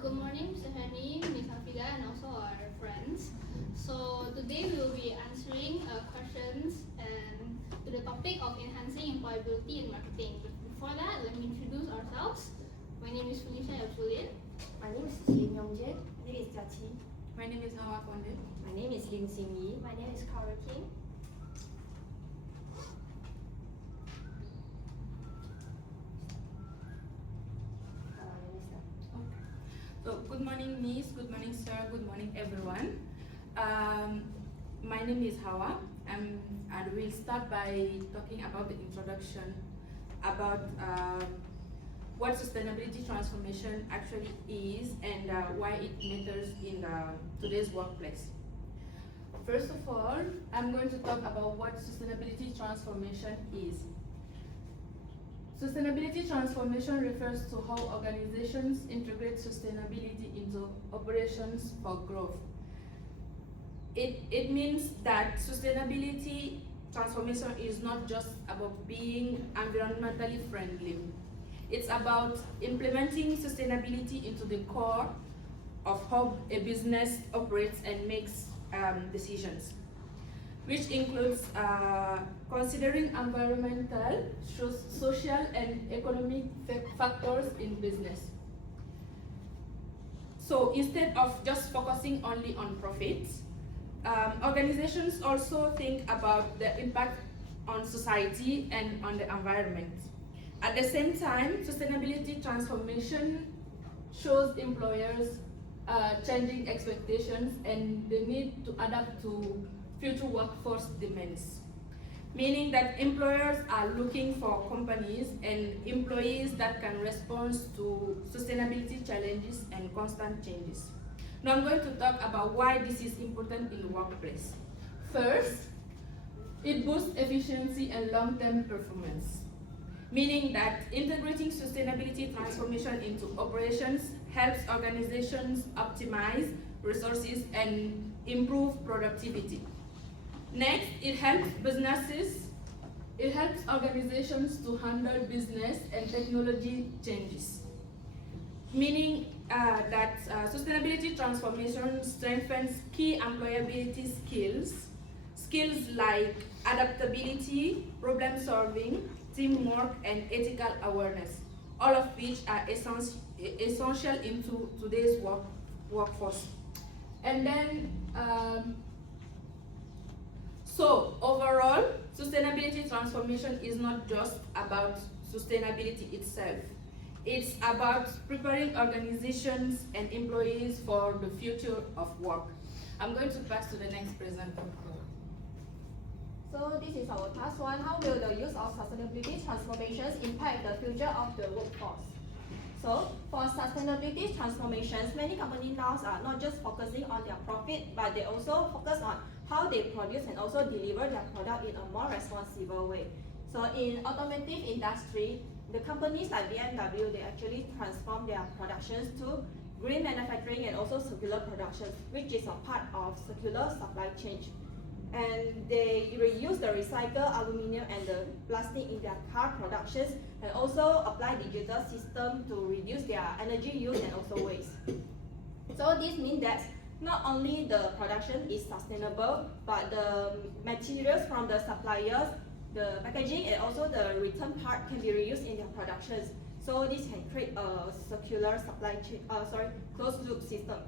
Good morning, Mr. Henry, Ms. Hafida, and also our friends. So today we will be answering questions and to the topic of enhancing employability in marketing. But before that, let me introduce ourselves. My name is Felicia Absulin. My name is Lim Yongjae. My name is Jiaqi. My name is Hawa Konde. My name is Lin Xingyi. My name is Cara Kim. So good morning, Miss. Good morning, sir. Good morning, everyone. My name is Hawa, and we'll start by talking about the introduction about what sustainability transformation actually is and why it matters in today's workplace. First of all, I'm going to talk about what sustainability transformation is. Sustainability transformation refers to how organizations integrate sustainability into operations for growth. It means that sustainability transformation is not just about being environmentally friendly. It's about implementing sustainability into the core of how a business operates and makes decisions, which includes considering environmental, social, and economic factors in business. So instead of just focusing only on profits, organizations also think about the impact on society and on the environment. At the same time, sustainability transformation shows employers changing expectations and the need to adapt to future workforce demands, meaning that employers are looking for companies and employees that can respond to sustainability challenges and constant changes. Now I'm going to talk about why this is important in the workplace. First, it boosts efficiency and long-term performance, meaning that integrating sustainability transformation into operations helps organizations optimize resources and improve productivity. Next, it helps organizations to handle business and technology changes, meaning that sustainability transformation strengthens key employability skills like adaptability, problem solving, teamwork, and ethical awareness, all of which are essential into today's workforce. And then, so overall, sustainability transformation is not just about sustainability itself. It's about preparing organizations and employees for the future of work. I'm going to pass to the next presenter. So this is our task one. How will the use of sustainability transformations impact the future of the workforce? So for sustainability transformations, many companies now are not just focusing on their profit, but they also focus on how they produce and also deliver their product in a more responsible way. So in automotive industry, the companies like BMW, they actually transform their productions to green manufacturing and also circular production, which is a part of circular supply chain. And they reuse the recycled aluminum and the plastic in their car productions and also apply digital system to reduce their energy use and also waste. So this means that not only the production is sustainable, but the materials from the suppliers, the packaging and also the return part can be reused in their productions. So this can create a circular supply chain, closed loop system.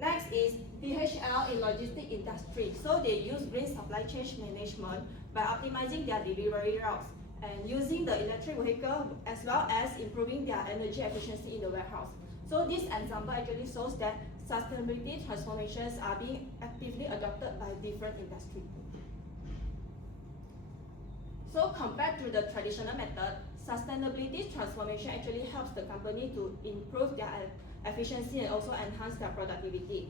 Next is DHL in logistic industry. So they use green supply chain management by optimizing their delivery routes and using the electric vehicle as well as improving their energy efficiency in the warehouse. So this example actually shows that sustainability transformations are being actively adopted by different industries. So compared to the traditional method, sustainability transformation actually helps the company to improve their efficiency and also enhance their productivity.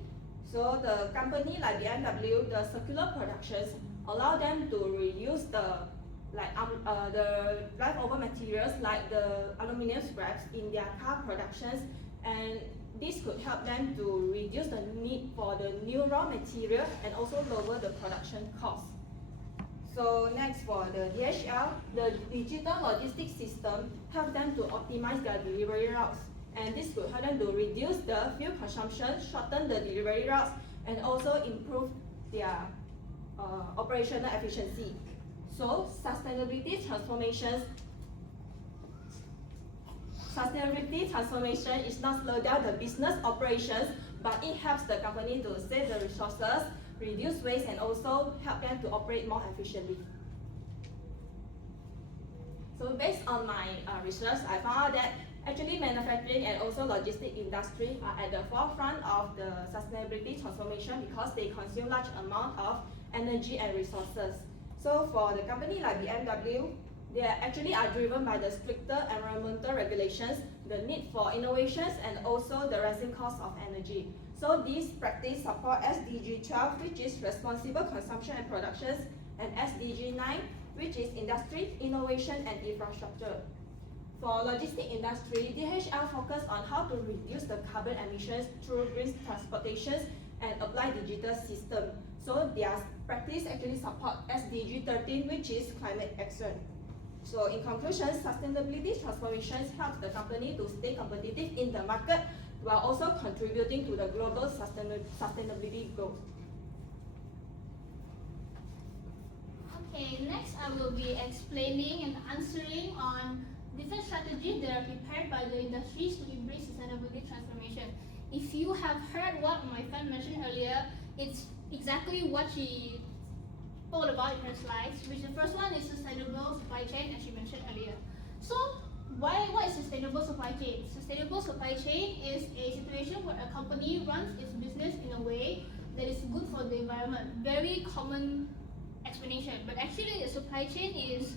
So the company like BMW, the circular productions allow them to reuse the leftover materials like the aluminum scraps in their car productions, and this could help them to reduce the need for the new raw material and also lower the production cost. So next for the DHL, the digital logistics system helps them to optimize their delivery routes and this will help them to reduce the fuel consumption, shorten the delivery routes, and also improve their operational efficiency. So sustainability transformation is not slow down the business operations, but it helps the company to save the resources, reduce waste, and also help them to operate more efficiently. So based on my research, I found out that actually manufacturing and also logistics industry are at the forefront of the sustainability transformation because they consume large amount of energy and resources. So for the company like BMW, they actually are driven by the stricter environmental regulations, the need for innovations, and also the rising cost of energy. So these practice support SDG 12, which is responsible consumption and productions, and SDG 9, which is industry, innovation, and infrastructure. For logistics industry, DHL focus on how to reduce the carbon emissions through green transportation and apply digital system. So their practice actually support SDG 13, which is climate action. So in conclusion, sustainability transformations helps the company to stay competitive in the market while also contributing to the global sustainability goals. Okay, next I will be explaining and answering on different strategies that are prepared by the industries to embrace sustainability transformation. If you have heard what my friend mentioned earlier, it's exactly what she told about in her slides, which the first one is sustainable supply chain, as she mentioned earlier. So what is sustainable supply chain? Sustainable supply chain is a situation where a company runs its business in a way that is good for the environment. Very common explanation, but actually the supply chain is,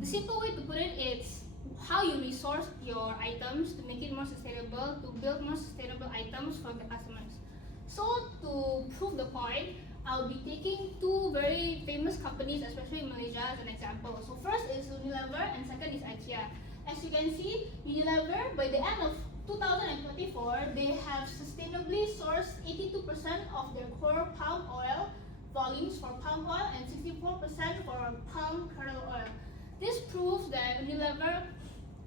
the simple way to put it, it's how you resource your items to make it more sustainable, to build more sustainable items for the customers. So to prove the point, I'll be taking two very famous companies, especially in Malaysia, as an example. So first is Unilever and second is IKEA. As you can see, Unilever, by the end of 2024, they have sustainably sourced 82% of their core palm oil volumes for palm oil and 64% for palm kernel oil. This proves that Unilever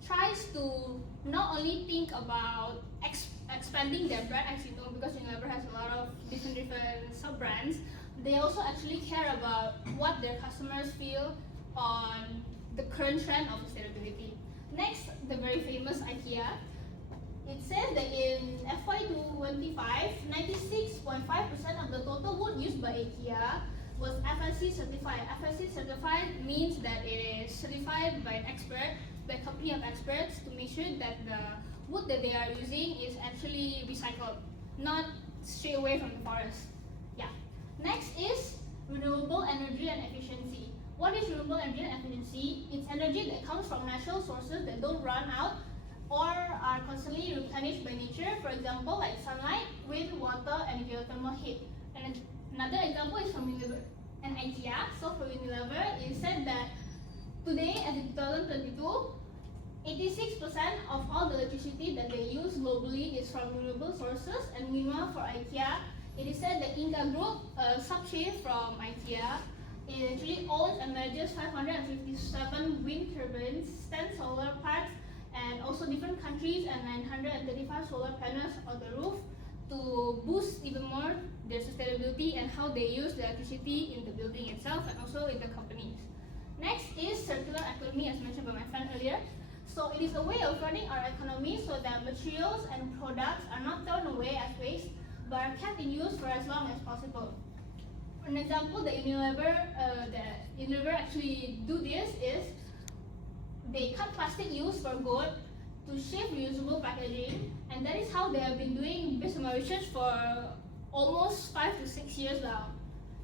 tries to not only think about expanding their brand, as you know, because Unilever has a lot of different sub-brands, they also actually care about what their customers feel on the current trend of sustainability. Next, the very famous IKEA. It says that in FY25, 96.5% of the total wood used by IKEA was FSC certified. FSC certified means that it is certified by an expert, by a company of experts, to make sure that the wood that they are using is actually recycled, not straight away from the forest. Yeah. Next is renewable energy and efficiency. What is renewable energy and efficiency? It's energy that comes from natural sources that don't run out or are constantly replenished by nature. For example, like sunlight, wind, water, and geothermal heat. And another example is from Unilever and IKEA. So for Unilever, it said that today, as in 2022, 86% of all the electricity that they use globally is from renewable sources. And meanwhile, for IKEA, it is said that Inga Group, a sub-chain from IKEA, it actually owns and manages 557 wind turbines, 10 solar parks, and also different countries, and 935 solar panels on the roof to boost even more their sustainability and how they use the electricity in the building itself and also in the companies. Next is circular economy, as mentioned by my friend earlier. So it is a way of running our economy so that materials and products are not thrown away as waste, but are kept in use for as long as possible. An example that Unilever actually do this is they cut plastic use for good to shape reusable packaging, and that is how they have been doing based on my research for almost 5 to 6 years now.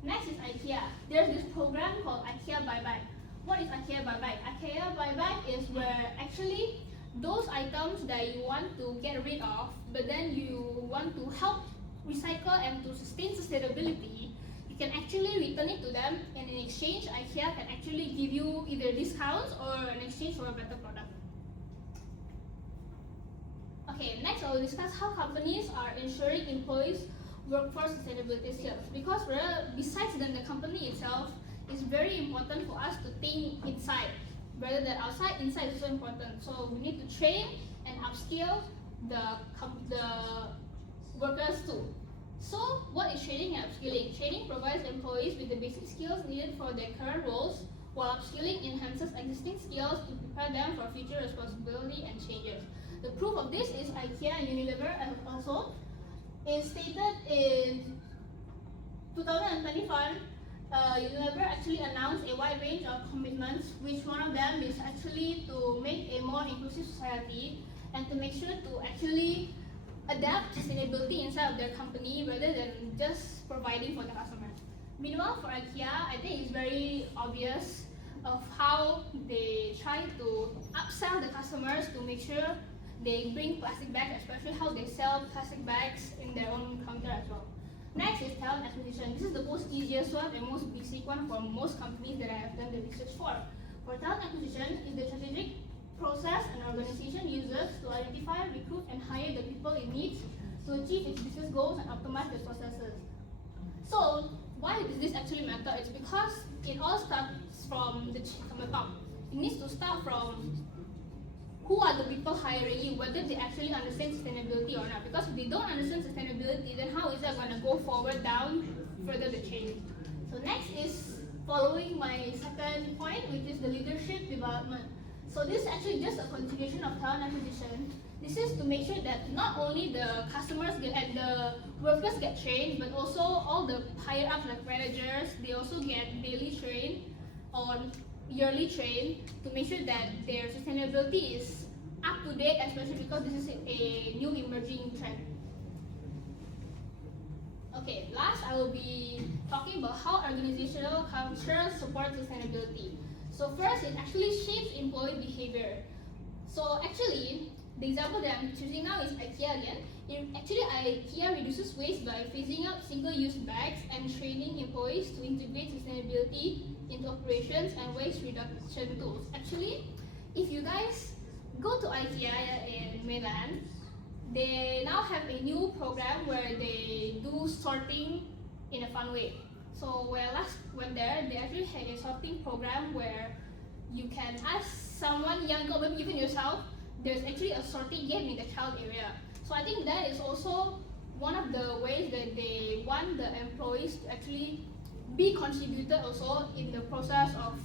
Next is IKEA. There's this program called IKEA Buyback. What is IKEA Buyback? IKEA Buyback is where actually those items that you want to get rid of, but then you want to help recycle and to sustain sustainability, you can actually return it to them, and in exchange, IKEA can actually give you either discounts or an exchange for a better product. Okay, next I will discuss how companies are ensuring employees' workforce sustainability skills. Because besides than the company itself, it's very important for us to think inside. Rather than outside, inside is so important. So we need to train and upskill the workers too. So what is training and upskilling? Training provides employees with the basic skills needed for their current roles, while upskilling enhances existing skills to prepare them for future responsibility and changes. The proof of this is IKEA and Unilever, and also is stated in 2021. Unilever actually announced a wide range of commitments, which one of them is actually to make a more inclusive society and to make sure to actually adapt sustainability inside of their company rather than just providing for the customers. Meanwhile, for IKEA, I think it's very obvious of how they try to upsell the customers to make sure they bring plastic bags, especially how they sell plastic bags in their own counter as well. Next is talent acquisition. This is the most easiest one and most basic one for most companies that I have done the research for. For talent acquisition is the strategic process an organization uses to identify, recruit, and hire the people it needs to achieve its business goals and optimize the processes. So why does this actually matter? It's because it all starts from the top. It needs to start from who are the people hiring you, whether they actually understand sustainability or not. Because if they don't understand sustainability, then how is that going to go forward down further the chain? So next is following my second point, which is the leadership development. So this is actually just a continuation of talent acquisition. This is to make sure that not only the customers get and the workers get trained, but also all the higher ups like managers, they also get daily trained or yearly trained to make sure that their sustainability is up to date, especially because this is a new emerging trend. Okay, last I will be talking about how organizational culture supports sustainability. So first, it actually shapes employee behavior. So actually, the example that I'm choosing now is IKEA again. IKEA reduces waste by phasing out single-use bags and training employees to integrate sustainability into operations and waste reduction tools. Actually, if you guys go to IKEA in Milan, they now have a new program where they do sorting in a fun way. So when I last went there, they actually had a sorting program where you can ask someone younger, maybe even yourself, there's actually a sorting game in the child area. So I think that is also one of the ways that they want the employees to actually be contributed also in the process of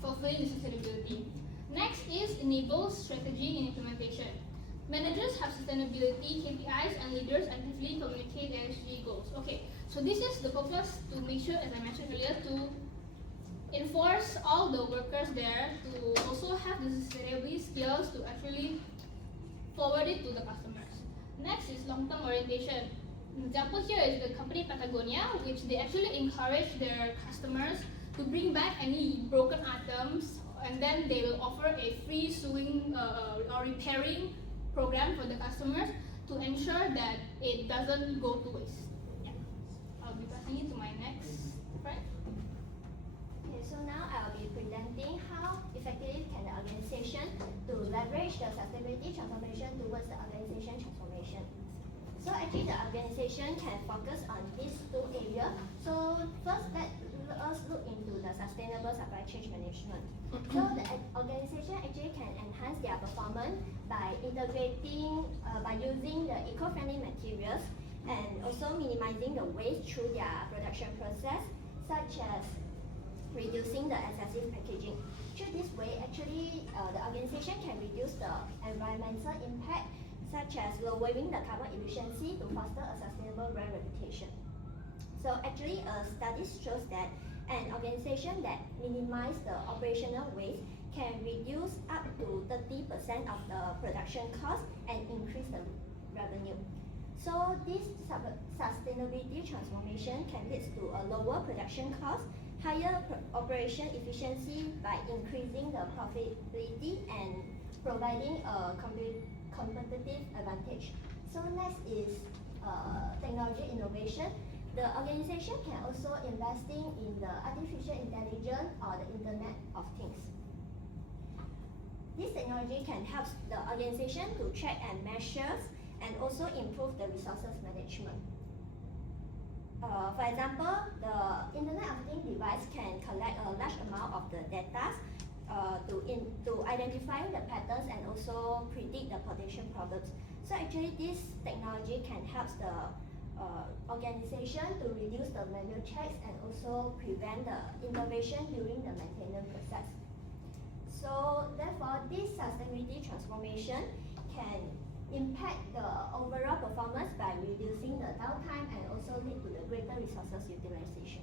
fulfilling the sustainability. Next is enable strategy and implementation. Managers have sustainability KPIs and leaders actively communicate ESG goals. Okay, so this is the purpose to make sure, as I mentioned earlier, to enforce all the workers there to also have the sustainability skills to actually forward it to the customers. Next is long-term orientation. An example here is the company Patagonia, which they actually encourage their customers to bring back any broken items, and then they will offer a free sewing or repairing program for the customers to ensure that it doesn't go to waste. Yeah. I'll be passing it to my next friend. Okay, so now I'll be presenting how effective can the organization to leverage the sustainability transformation towards the organization transformation. So actually the organization can focus on these two areas. So first let us look into the sustainable supply chain management. So the organization actually can enhance their performance by integrating, by using the eco-friendly materials and also minimizing the waste through their production process, such as reducing the excessive packaging. Through this way, actually, the organization can reduce the environmental impact, such as lowering the carbon efficiency to foster a sustainable brand reputation. So actually, a study shows that an organization that minimizes the operational waste can reduce up to 30% of the production cost and increase the revenue. So this sustainability transformation can lead to a lower production cost, higher operation efficiency by increasing the profitability and providing a competitive advantage. So next is technology innovation. The organization can also investing in the artificial intelligence or the Internet of Things. This technology can help the organization to track and measure and also improve the resources management. For example, the Internet of Things device can collect a large amount of the data to identify the patterns and also predict the potential problems. So actually, this technology can help the organization to reduce the manual checks and also prevent the intervention during the maintenance process. So therefore, this sustainability transformation can impact the overall performance by reducing the downtime and also lead to the greater resources utilization.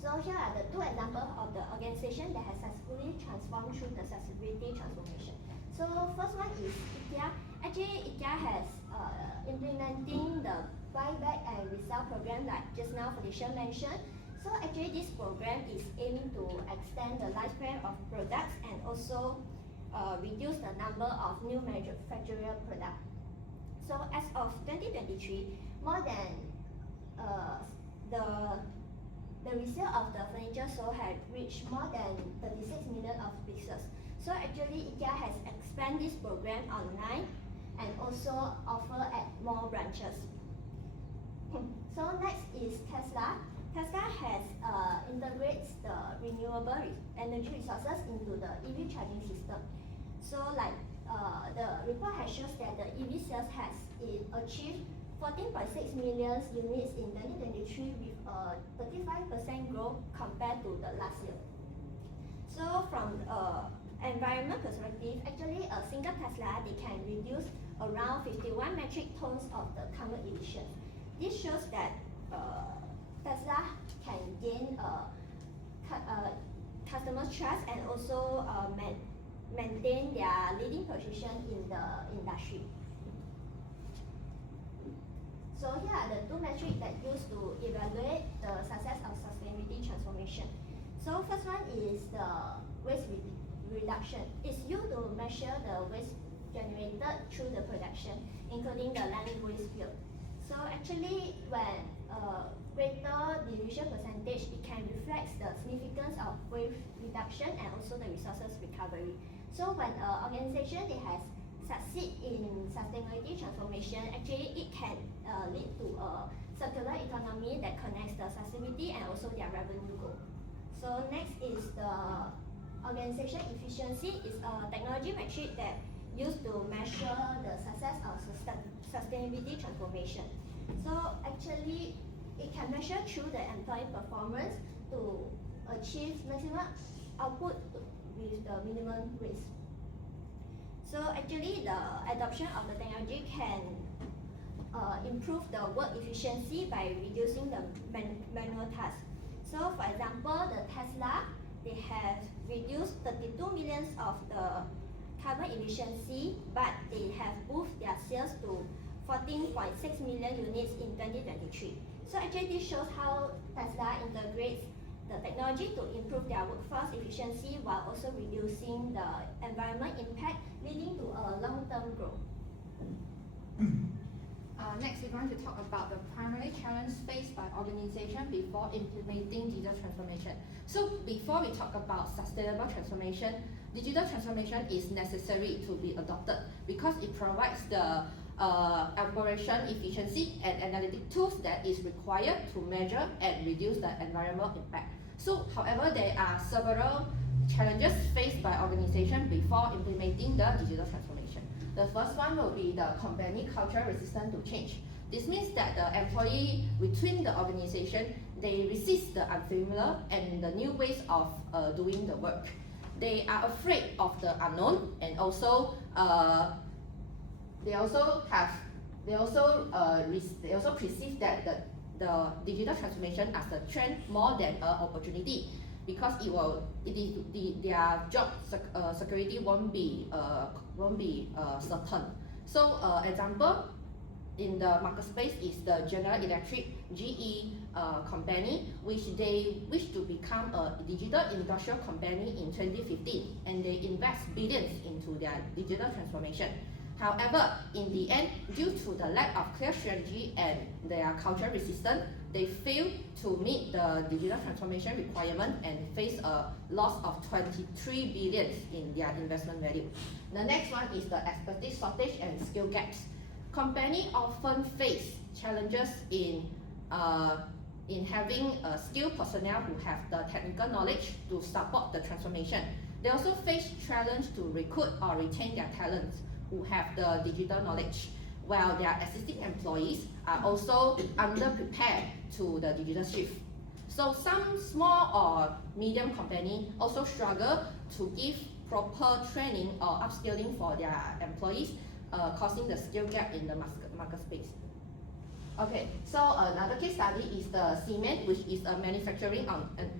So here are the two examples of the organization that has successfully transformed through the sustainability transformation. So first one is IKEA. Actually, IKEA has implementing the buyback and resell program like just now Felicia mentioned. So actually this program is aiming to extend the lifespan of products and also reduce the number of new manufacturer products. So as of 2023, more than the resale of the furniture sold had reached more than 36 million of pieces. So actually IKEA has expanded this program online and also offer at more branches. So next is Tesla. Tesla has integrates the renewable energy resources into the EV charging system. So like the report has shown that the EV sales has achieved 14.6 million units in 2023 with a 35% growth compared to the last year. So from environment perspective, actually a single Tesla they can reduce around 51 metric tons of the carbon emissions. This shows that Tesla can gain customer trust and also maintain their leading position in the industry. So here are the two metrics that used to evaluate the success of sustainability transformation. So first one is the waste reduction. It's used to measure the waste generated through the production, including the land waste field. So actually, when greater dilution percentage, it can reflect the significance of waste reduction and also the resources recovery. So when an organization they has succeed in sustainability transformation, actually it can lead to a circular economy that connects the sustainability and also their revenue goal. So next is the organization efficiency. Is a technology metric that used to measure the success of sustainability transformation. So actually, it can measure through the employee performance to achieve maximum output with the minimum risk. So actually, the adoption of the technology can improve the work efficiency by reducing the manual tasks. So for example, the Tesla, they have reduced 32 million of the carbon efficiency, but they have boosted their sales to 14.6 million units in 2023. So actually this shows how Tesla integrates the technology to improve their workforce efficiency while also reducing the environment impact, leading to a long-term growth. Next, we're going to talk about the primary challenge faced by organizations before implementing digital transformation. So before we talk about sustainable transformation, digital transformation is necessary to be adopted because it provides the operation efficiency and analytic tools that is required to measure and reduce the environmental impact. So, however, there are several challenges faced by organizations before implementing the digital transformation. The first one will be the company culture resistant to change. This means that the employee within the organization, they resist the unfamiliar and the new ways of doing the work. They are afraid of the unknown, and also they also perceive that the digital transformation as a trend more than an opportunity, because their job security won't be certain. So example in the market space is the General Electric GE company, which they wish to become a digital industrial company in 2015, and they invest billions into their digital transformation. However, in the end, due to the lack of clear strategy and their cultural resistance, they fail to meet the digital transformation requirement and face a loss of 23 billion in their investment value. The next one is the expertise shortage and skill gaps. Companies often face challenges in in having skilled personnel who have the technical knowledge to support the transformation. They also face challenge to recruit or retain their talents who have the digital knowledge, while their existing employees are also underprepared to the digital shift. So some small or medium company also struggle to give proper training or upskilling for their employees, causing the skill gap in the market space. Okay, so another case study is the Siemens, which is a manufacturing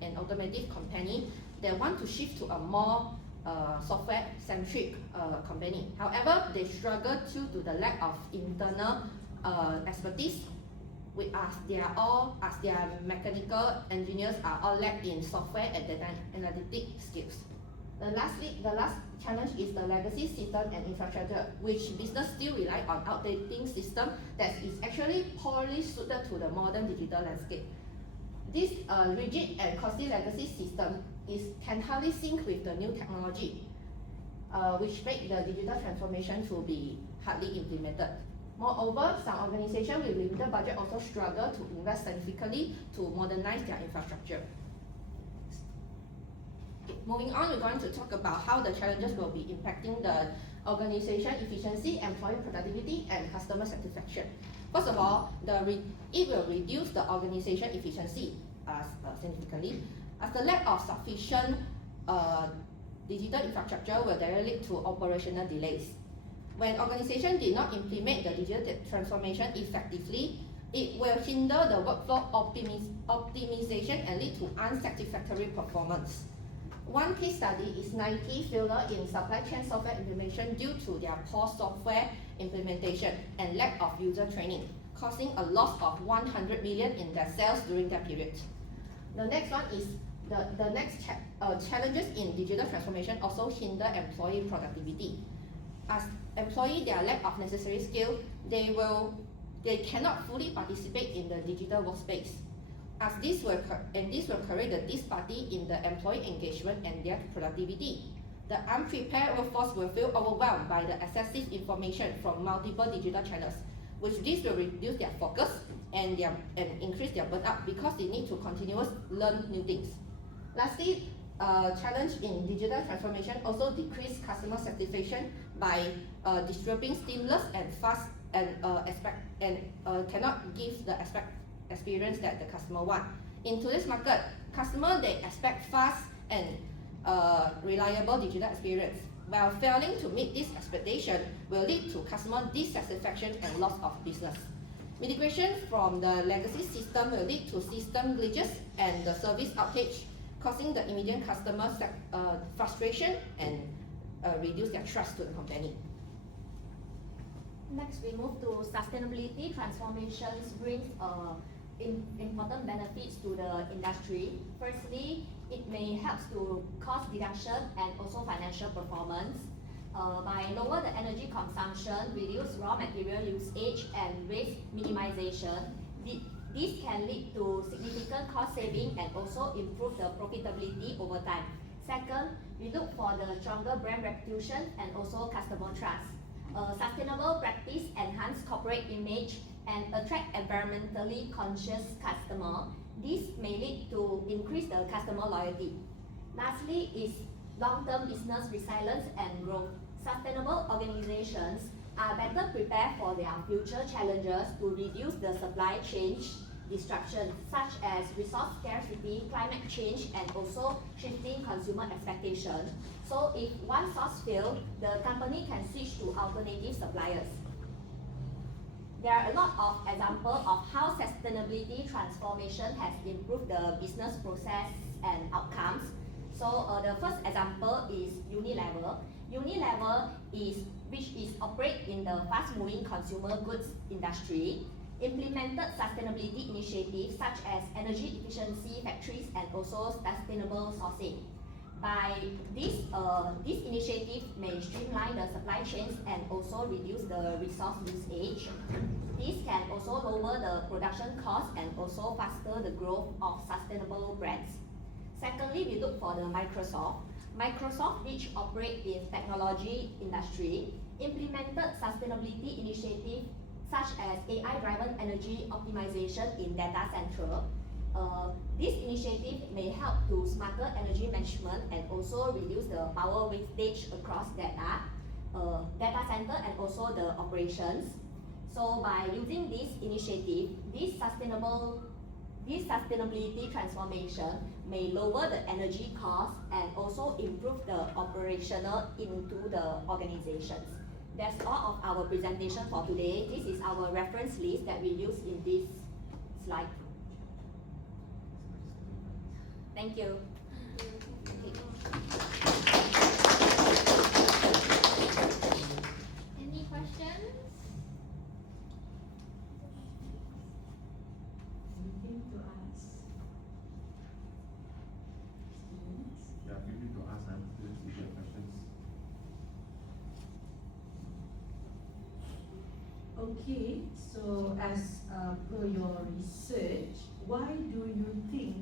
and automotive company that want to shift to a more software-centric company. However, they struggle due to the lack of internal expertise, as their mechanical engineers are all lack in software and data analytic skills. The last challenge is the legacy system and infrastructure, which business still rely on outdated system that is actually poorly suited to the modern digital landscape. This rigid and costly legacy system can hardly sync with the new technology, which make the digital transformation to be hardly implemented. Moreover, some organizations with limited budget also struggle to invest significantly to modernize their infrastructure. Okay, moving on, we're going to talk about how the challenges will be impacting the organization efficiency, employee productivity, and customer satisfaction. First of all, it will reduce the organization efficiency significantly, as the lack of sufficient digital infrastructure will directly lead to operational delays. When organizations did not implement the digital transformation effectively, it will hinder the workflow optimization and lead to unsatisfactory performance. One case study is Nike failure in supply chain software implementation due to their poor software implementation and lack of user training, causing a loss of 100 million in their sales during that period. The next one is challenges in digital transformation also hinder employee productivity. As employees, their lack of necessary skill, they cannot fully participate in the digital workspace. As this will create the disparity in the employee engagement and their productivity. The unprepared workforce will feel overwhelmed by the excessive information from multiple digital channels, which this will reduce their focus and increase their burnout because they need to continuously learn new things. Lastly, challenge in digital transformation also decrease customer satisfaction by disrupting seamless and fast and cannot give the experience that the customer want. In today's market, customers they expect fast and reliable digital experience. While failing to meet this expectation will lead to customer dissatisfaction and loss of business. Mitigation from the legacy system will lead to system glitches and the service outage, causing the immediate customer frustration and reduce their trust to the company. Next, we move to sustainability transformations brings important benefits to the industry. Firstly, it may help to cost reduction and also financial performance by lower the energy consumption, reduce raw material usage, and waste minimization. This can lead to significant cost saving and also improve the profitability over time. Second, we look for the stronger brand reputation and also customer trust. Sustainable practice enhance corporate image and attract environmentally conscious customer. This may lead to increase the customer loyalty. Lastly is long-term business resilience and growth. Sustainable organizations are better prepared for their future challenges to reduce the supply chain disruption such as resource scarcity, climate change, and also shifting consumer expectations. So if one source fails, the company can switch to alternative suppliers. There are a lot of examples of how sustainability transformation has improved the business process and outcomes. So the first example is Unilever. Unilever which operate in the fast-moving consumer goods industry, implemented sustainability initiatives such as energy efficiency factories and also sustainable sourcing. By this initiative may streamline the supply chains and also reduce the resource usage. This can also lower the production cost and also faster the growth of sustainable brands. Secondly, we look for the Microsoft. Microsoft, which operate in technology industry, implemented sustainability initiatives such as AI-driven energy optimization in data center. This initiative may help to smarter energy management and also reduce the power wastage across data center and also the operations. So by using this initiative, this sustainability transformation may lower the energy cost and also improve the operational into the organizations. That's all of our presentation for today. This is our reference list that we use in this slide. Thank you. Any questions? Anything to ask? Students? Yeah, feel free to ask students if you have questions. Okay, so as per your research, why do you think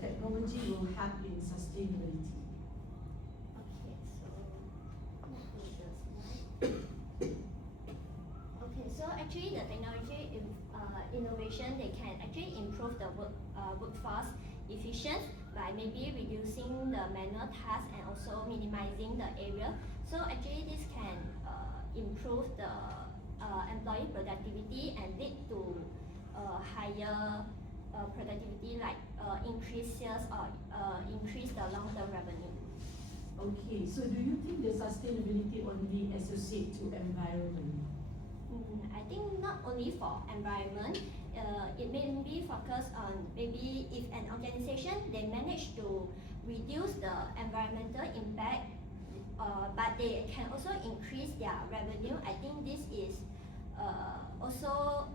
technology will help in sustainability? Okay, so actually the technology innovation, they can actually improve the workforce efficiency by maybe reducing the manual tasks and also minimizing the area. So actually this can improve the employee productivity and lead to higher productivity, like increase sales or increase the long-term revenue. Okay, so do you think the sustainability only associate to environment? I think not only for environment, it may be focused on maybe if an organization they manage to reduce the environmental impact, but they can also increase their revenue. I think this is also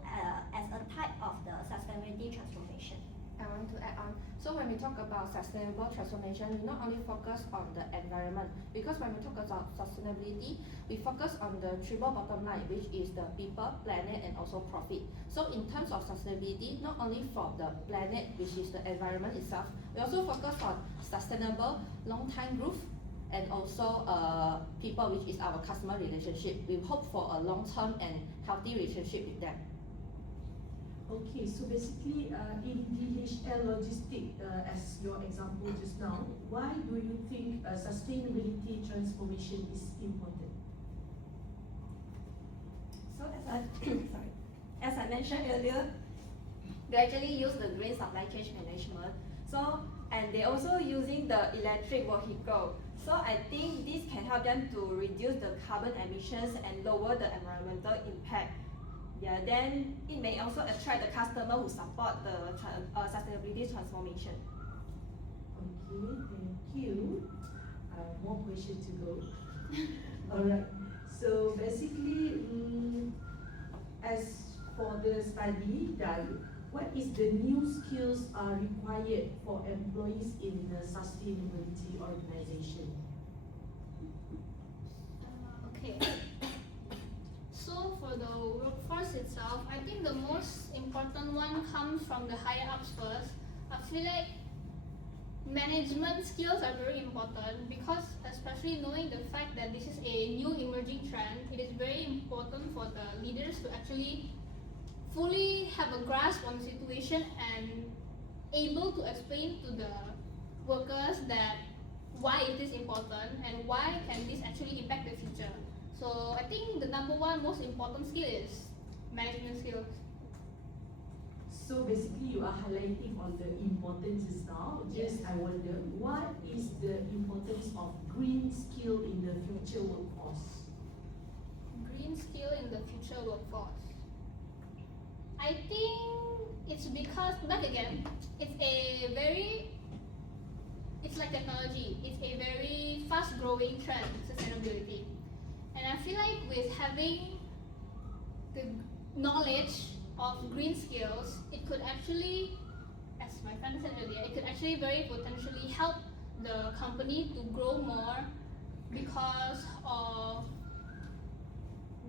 as a type of the sustainability transformation. I want to add on. So when we talk about sustainable transformation, we not only focus on the environment, because when we talk about sustainability, we focus on the triple bottom line, which is the people, planet, and also profit. So in terms of sustainability, not only for the planet, which is the environment itself, we also focus on sustainable long-time growth and also people, which is our customer relationship. We hope for a long-term and healthy relationship with them. Okay, so basically in DHL logistic, as your example just now, why do you think sustainability transformation is important? So as I mentioned earlier, they actually use the green supply chain management. So and they also using the electric vehicle. So I think this can help them to reduce the carbon emissions and lower the environmental impact. Yeah, then it may also attract the customer who support the sustainability transformation. Okay, thank you. More questions to go. Alright, so basically, as for the study done, what is the new skills are required for employees in the sustainability organization? Okay. So for the workforce itself, I think the most important one comes from the higher ups first. I feel like management skills are very important because, especially knowing the fact that this is a new emerging trend, it is very important for the leaders to actually fully have a grasp on the situation and able to explain to the workers that why it is important and why can this actually impact the future. So I think the number one most important skill is management skills. So basically you are highlighting on the importance now. Just I wonder, what is the importance of green skill in the future workforce? Green skill in the future workforce. I think it's because, back again, it's like technology. It's a very fast growing trend, sustainability. And I feel like with having the knowledge of green skills, it could actually, as my friend said earlier, it could actually very potentially help the company to grow more because of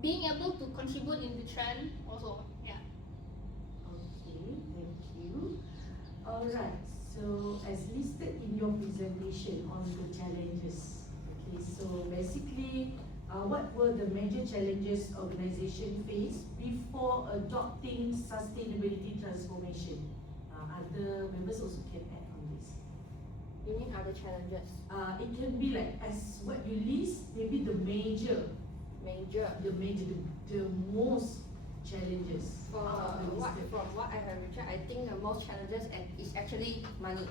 being able to contribute in the trend also. Yeah. Okay, thank you. Alright, so as listed in your presentation on the challenges, okay, so basically what were the major challenges organization faced before adopting sustainability transformation? other members also can add on this. You mean other challenges? It can be like as what you list, maybe the major, the most challenges. From what I have researched, I think the most challenges is actually money.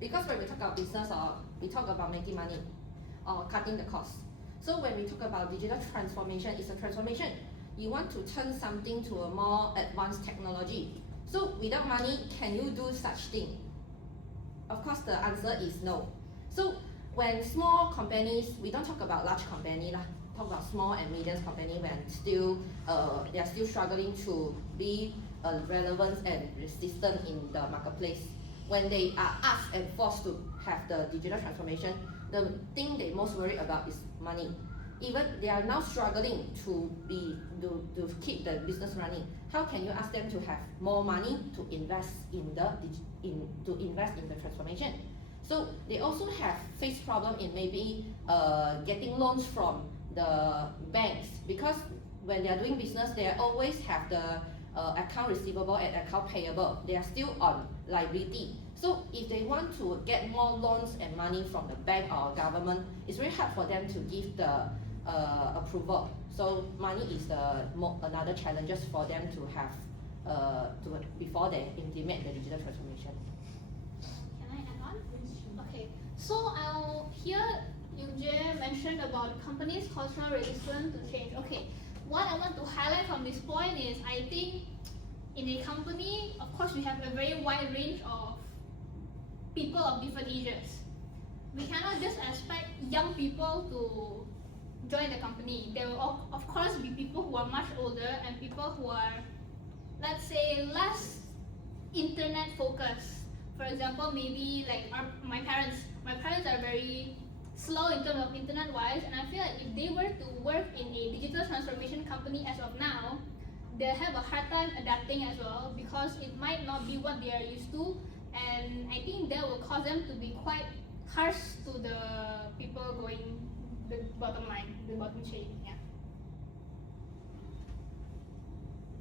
Because when we talk about business or we talk about making money or cutting the cost. So when we talk about digital transformation, it's a transformation. You want to turn something to a more advanced technology. So without money, can you do such thing? Of course, the answer is no. So when small companies, we don't talk about large company lah, talk about small and medium company when they are still struggling to be relevant and resistant in the marketplace. When they are asked and forced to have the digital transformation, the thing they most worry about is money. Even they are now struggling to keep the business running. How can you ask them to have more money to invest in the transformation? So they also have faced problem in maybe getting loans from the banks, because when they are doing business, they always have the account receivable and account payable. They are still on liability. So if they want to get more loans and money from the bank or government, it's very hard for them to give the approval. So money is another challenges for them to have before they implement the digital transformation. Can I add on? Okay, so here Yunjie mentioned about companies' cultural resistance to change. Okay, what I want to highlight from this point is I think in a company, of course, we have a very wide range of people of different ages. We cannot just expect young people to join the company. There will of course be people who are much older and people who are, let's say, less internet focused. For example, maybe like my parents. My parents are very slow in terms of internet wise, and I feel like if they were to work in a digital transformation company as of now, they'll have a hard time adapting as well, because it might not be what they are used to, and I think that will cause them to be quite harsh to the people going the bottom line, the bottom chain. Yeah.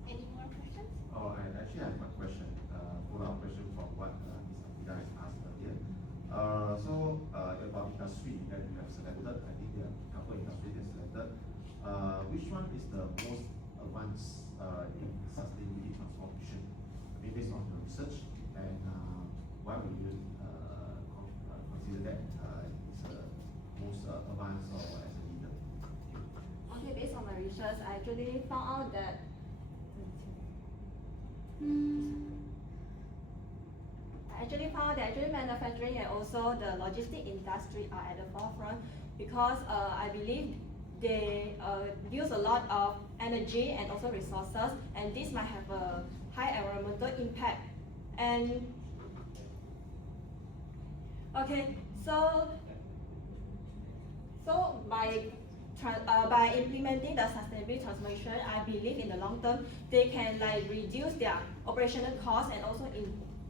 Any more questions? Oh, I actually have a question, follow-up question from what Ms. Abida has asked earlier. About industry that you have selected, I think there are a couple of industries that selected. Which one is the most advanced in sustainability transformation? I mean, based on your research, and why would you consider that it's most advanced or as a leader? Okay, based on my research, I actually found out that manufacturing and also the logistic industry are at the forefront, because I believe they use a lot of energy and also resources, and this might have a high environmental impact. And okay, so by implementing the sustainability transformation, I believe in the long term they can reduce their operational costs and also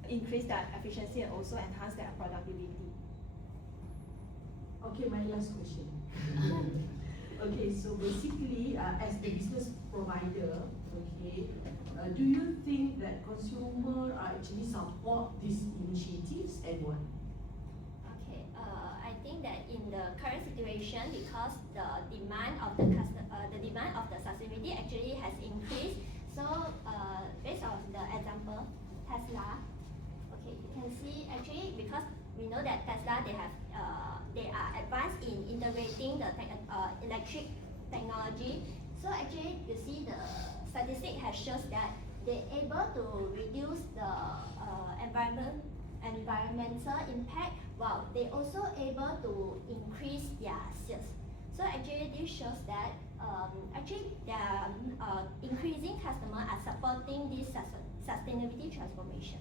increase their efficiency and also enhance their productivity. Okay, my last question. Okay, so basically, as the business provider, okay, do you think that consumer actually support these initiatives and why? Okay, I think that in the current situation, because the demand of the sustainability actually has increased. So based on the example, Tesla. Okay, you can see actually, because we know that Tesla they are advanced in integrating the electric technology. So actually, you see the statistic has shows that they're able to reduce the environmental impact, while they also able to increase their sales. So actually, this shows that actually their increasing customers are supporting this sustainability transformation.